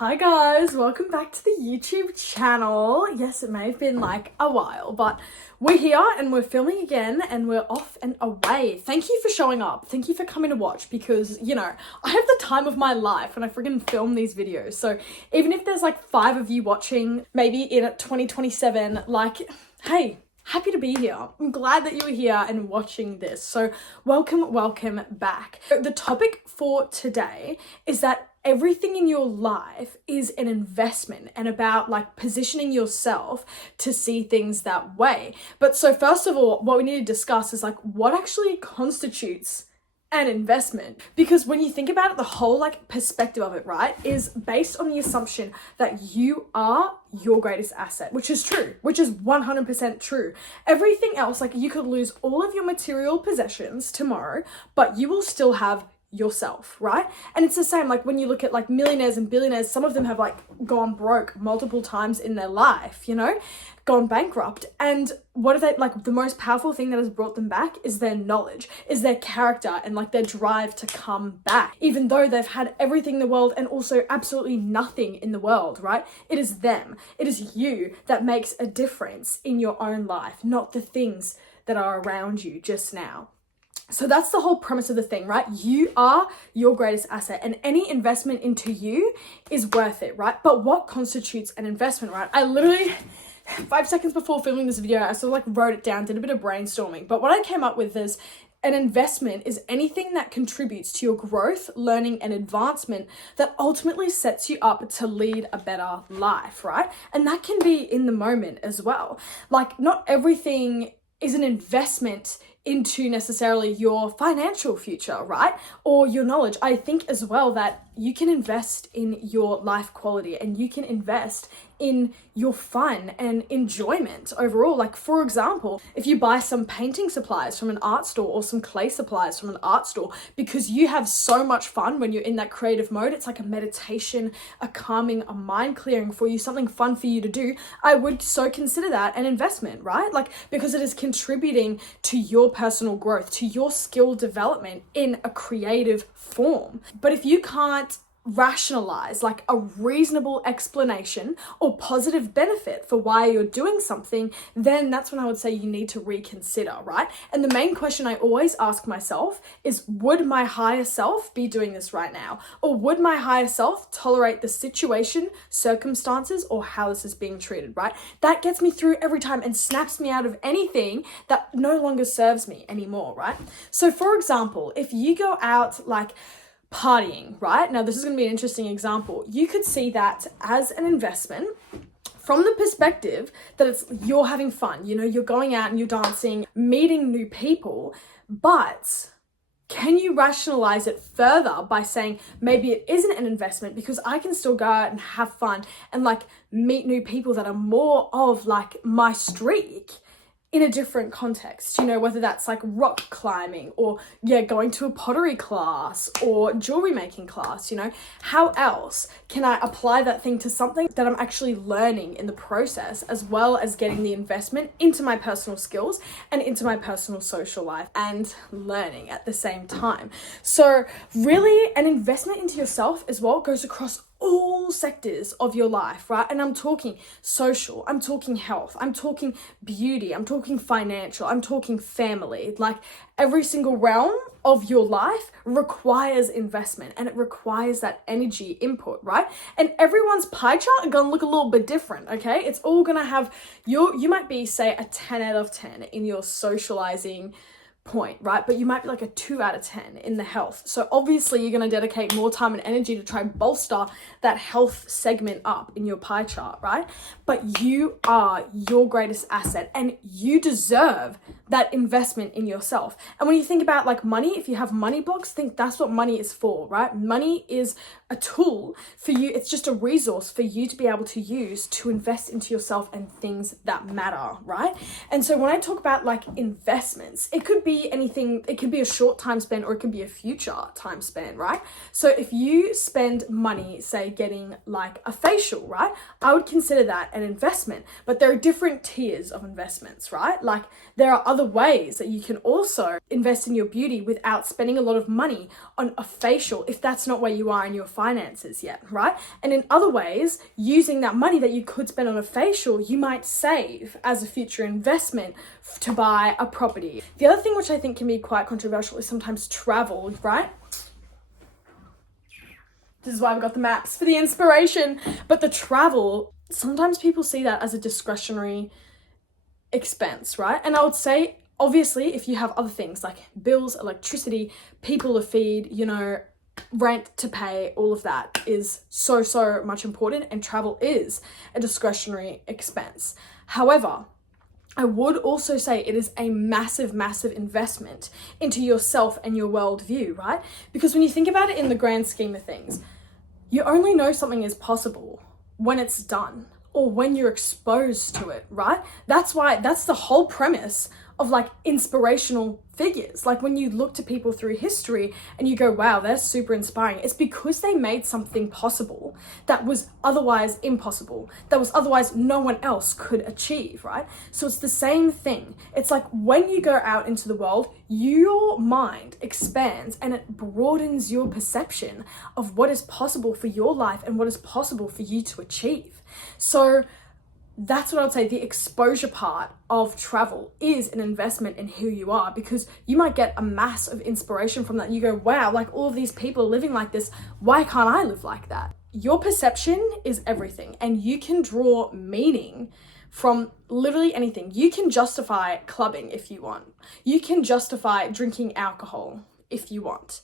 Hi guys, welcome back to the YouTube channel. Yes, it may have been like a while, but we're here and we're filming again and we're off and away. Thank you for showing up. Thank you for coming to watch because, you know, I have the time of my life when I friggin' film these videos. So even if there's like 5 of you watching, maybe in 2027, like, hey, happy to be here. I'm glad that you were here and watching this. So welcome back. The topic for today is that everything in your life is an investment and about like positioning yourself to see things that way. But so first of all, what we need to discuss is like what actually constitutes an investment, because when you think about it, the whole like perspective of it, right, is based on the assumption that you are your greatest asset, which is true, which is 100% true. Everything else, like you could lose all of your material possessions tomorrow, but you will still have yourself, right? And it's the same like when you look at like millionaires and billionaires, some of them have like gone broke multiple times in their life, you know, gone bankrupt. And what are they like? The most powerful thing that has brought them back is their knowledge, is their character, and like their drive to come back, even though they've had everything in the world and also absolutely nothing in the world, right? It is them, it is you that makes a difference in your own life, not the things that are around you just now. So that's the whole premise of the thing, right? You are your greatest asset and any investment into you is worth it, right? But what constitutes an investment, right? I literally, 5 seconds before filming this video, I sort of like wrote it down, did a bit of brainstorming. But what I came up with is an investment is anything that contributes to your growth, learning, and advancement that ultimately sets you up to lead a better life, right? And that can be in the moment as well. Like not everything is an investment into necessarily your financial future, right? Or your knowledge. I think as well that you can invest in your life quality and you can invest in your fun and enjoyment overall. Like for example, if you buy some painting supplies from an art store or some clay supplies from an art store because you have so much fun when you're in that creative mode, it's like a meditation, a calming, a mind clearing for you, something fun for you to do, I would so consider that an investment, right? Like because it is contributing to your personal growth, to your skill development in a creative form. But if you can't rationalize like a reasonable explanation or positive benefit for why you're doing something, then that's when I would say you need to reconsider, right? And the main question I always ask myself is, would my higher self be doing this right now? Or would my higher self tolerate the situation, circumstances, or how this is being treated, right? That gets me through every time and snaps me out of anything that no longer serves me anymore, right? So for example, if you go out like partying, right? Now, this is going to be an interesting example. You could see that as an investment from the perspective that it's you're having fun, you know, you're going out and you're dancing, meeting new people, but can you rationalize it further by saying maybe it isn't an investment because I can still go out and have fun and like meet new people that are more of like my streak in a different context, you know, whether that's like rock climbing or going to a pottery class or jewelry making class, you know, how else can I apply that thing to something that I'm actually learning in the process, as well as getting the investment into my personal skills and into my personal social life and learning at the same time. So really an investment into yourself as well goes across all sectors of your life, right? And I'm talking social, I'm talking health, I'm talking beauty, I'm talking financial, I'm talking family. Like every single realm of your life requires investment and it requires that energy input, right? And everyone's pie chart are gonna look a little bit different, okay? It's all gonna have you might be, say, a 10 out of 10 in your socializing point, right? But you might be like a 2 out of 10 in the health. So obviously you're going to dedicate more time and energy to try and bolster that health segment up in your pie chart, right? But you are your greatest asset and you deserve that investment in yourself. And when you think about like money, if you have money blocks, think that's what money is for, right? Money is a tool for you. It's just a resource for you to be able to use to invest into yourself and things that matter, right? And so when I talk about like investments, it could be anything. It could be a short time span or it could be a future time span, right? So if you spend money, say getting like a facial, right? I would consider that an investment, but there are different tiers of investments, right? Like there are other ways that you can also invest in your beauty without spending a lot of money on a facial if that's not where you are in your finances yet, right? And in other ways, using that money that you could spend on a facial, you might save as a future investment to buy a property. The other thing which I think can be quite controversial is sometimes travel, right? This is why I've got the maps for the inspiration. But the travel, sometimes people see that as a discretionary expense, right? And I would say, obviously, if you have other things like bills, electricity, people to feed, you know, rent to pay, all of that is so much important, and travel is a discretionary expense. However, I would also say it is a massive investment into yourself and your worldview, right? Because when you think about it in the grand scheme of things, you only know something is possible when it's done or when you're exposed to it, right? That's the whole premise of like inspirational figures. Like when you look to people through history and you go, wow, they're super inspiring. It's because they made something possible that was otherwise impossible, that was otherwise no one else could achieve, right? So it's the same thing. It's like when you go out into the world, your mind expands and it broadens your perception of what is possible for your life and what is possible for you to achieve. So that's what I would say. The exposure part of travel is an investment in who you are, because you might get a mass of inspiration from that. You go, wow, like all of these people are living like this. Why can't I live like that? Your perception is everything, and you can draw meaning from literally anything. You can justify clubbing if you want. You can justify drinking alcohol if you want.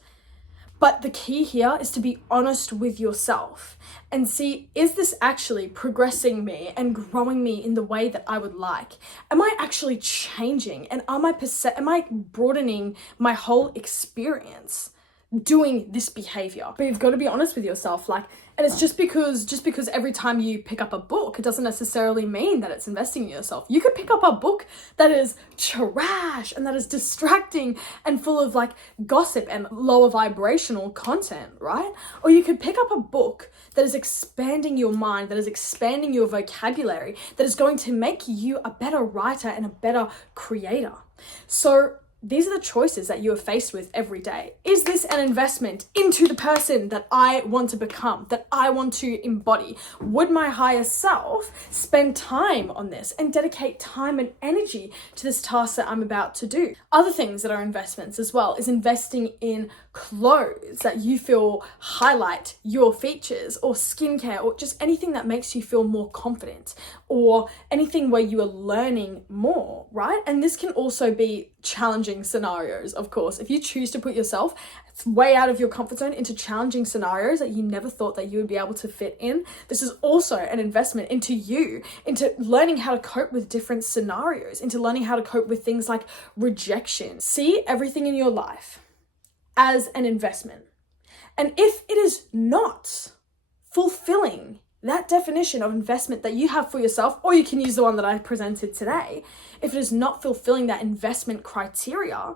But the key here is to be honest with yourself and see, is this actually progressing me and growing me in the way that I would like? Am I actually changing? And am I broadening my whole experience doing this behavior? But you've got to be honest with yourself, and it's just because every time you pick up a book, it doesn't necessarily mean that it's investing in yourself. You could pick up a book that is trash and that is distracting and full of like gossip and lower vibrational content, right? Or you could pick up a book that is expanding your mind, that is expanding your vocabulary, that is going to make you a better writer and a better creator. So these are the choices that you are faced with every day. Is this an investment into the person that I want to become, that I want to embody? Would my higher self spend time on this and dedicate time and energy to this task that I'm about to do? Other things that are investments as well is investing in clothes that you feel highlight your features, or skincare, or just anything that makes you feel more confident, or anything where you are learning more, right? And this can also be challenging scenarios, of course. If you choose to put yourself way out of your comfort zone into challenging scenarios that you never thought that you would be able to fit in, this is also an investment into you, into learning how to cope with different scenarios, into learning how to cope with things like rejection. See everything in your life as an investment. And if it is not fulfilling that definition of investment that you have for yourself, or you can use the one that I presented today, if it is not fulfilling that investment criteria,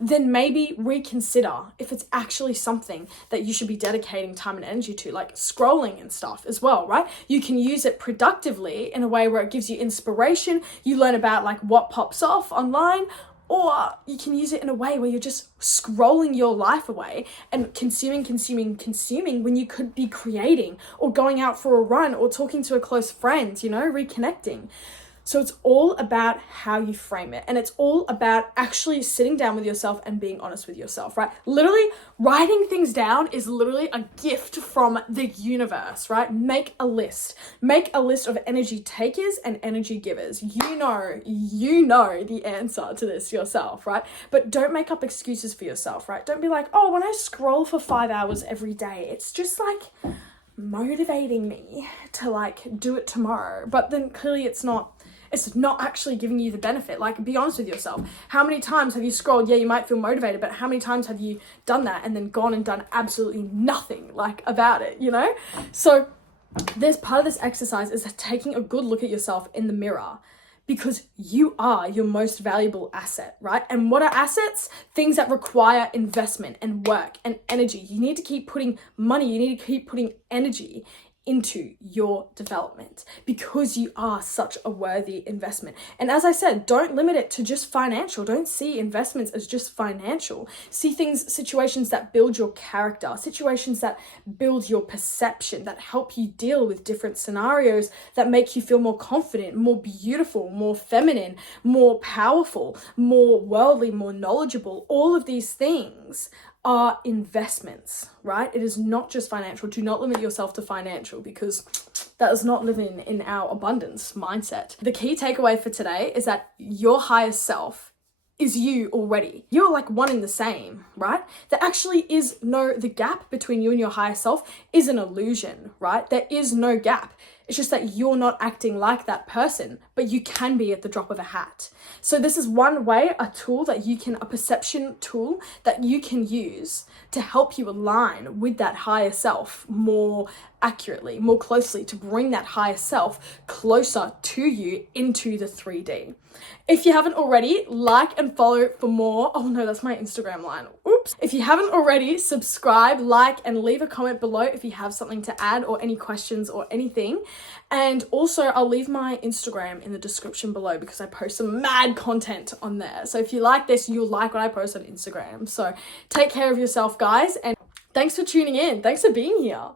then maybe reconsider if it's actually something that you should be dedicating time and energy to, like scrolling and stuff as well, right? You can use it productively in a way where it gives you inspiration. You learn about like what pops off online, or you can use it in a way where you're just scrolling your life away and consuming when you could be creating or going out for a run or talking to a close friend, you know, reconnecting. So it's all about how you frame it, and it's all about actually sitting down with yourself and being honest with yourself, right? Literally, writing things down is literally a gift from the universe, right? Make a list of energy takers and energy givers. You know the answer to this yourself, right? But don't make up excuses for yourself, right? Don't be like, oh, when I scroll for 5 hours every day, it's just like motivating me to like do it tomorrow. But then clearly it's not actually giving you the benefit. Like, be honest with yourself. How many times have you scrolled? Yeah, you might feel motivated, but how many times have you done that and then gone and done absolutely nothing like about it, you know? So there's part of this exercise is taking a good look at yourself in the mirror, because you are your most valuable asset, right? And what are assets? Things that require investment and work and energy. You need to keep putting money, you need to keep putting energy into your development because you are such a worthy investment. And as I said, don't limit it to just financial. Don't see investments as just financial. See things, situations that build your character, situations that build your perception, that help you deal with different scenarios, that make you feel more confident, more beautiful, more feminine, more powerful, more worldly, more knowledgeable. All of these things are investments, right? It is not just financial. Do not limit yourself to financial because that is not living in our abundance mindset. The key takeaway for today is that your higher self is you already. You're like one and the same, right? There actually is the gap between you and your higher self is an illusion, right? There is no gap. It's just that you're not acting like that person, but you can be at the drop of a hat. So this is one way, a perception tool that you can use to help you align with that higher self more accurately, more closely, to bring that higher self closer to you into the 3D. If you haven't already, like and follow for more. Oh no, that's my Instagram line. Oops. If you haven't already, subscribe, like, and leave a comment below if you have something to add or any questions or anything. And also I'll leave my Instagram in the description below because I post some mad content on there. So if you like this, you'll like what I post on Instagram. So take care of yourself, guys, and thanks for tuning in. Thanks for being here.